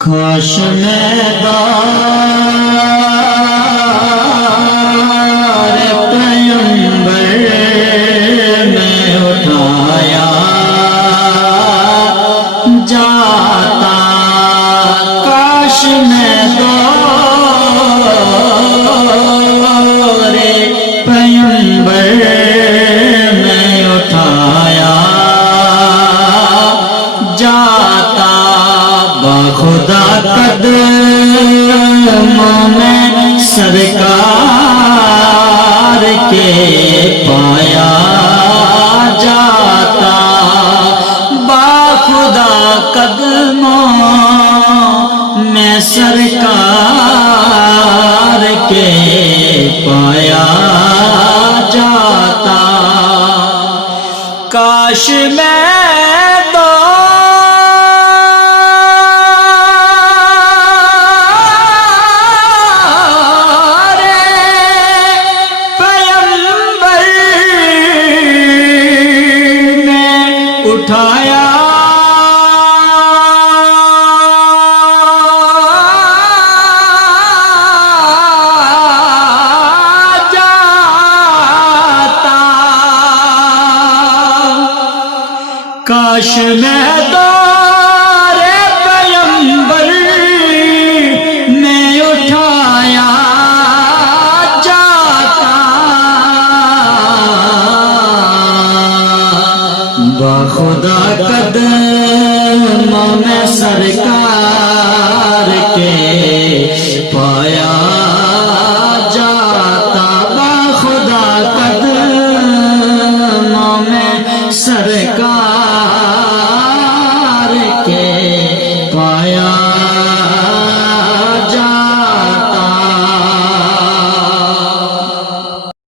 کاش میدار پیمبر میں اٹھایا جاتا، کاش میدار پیمبر میں اٹھایا جاتا، بخدا قدموں میں سرکار کے پایا جاتا، بخدا قدموں میں سرکار کے پایا جاتا، کاش میں اٹھایا جاتا، کاش میدار پیمبر میں اٹھایا جاتا، بخدا قدموں میں سرکار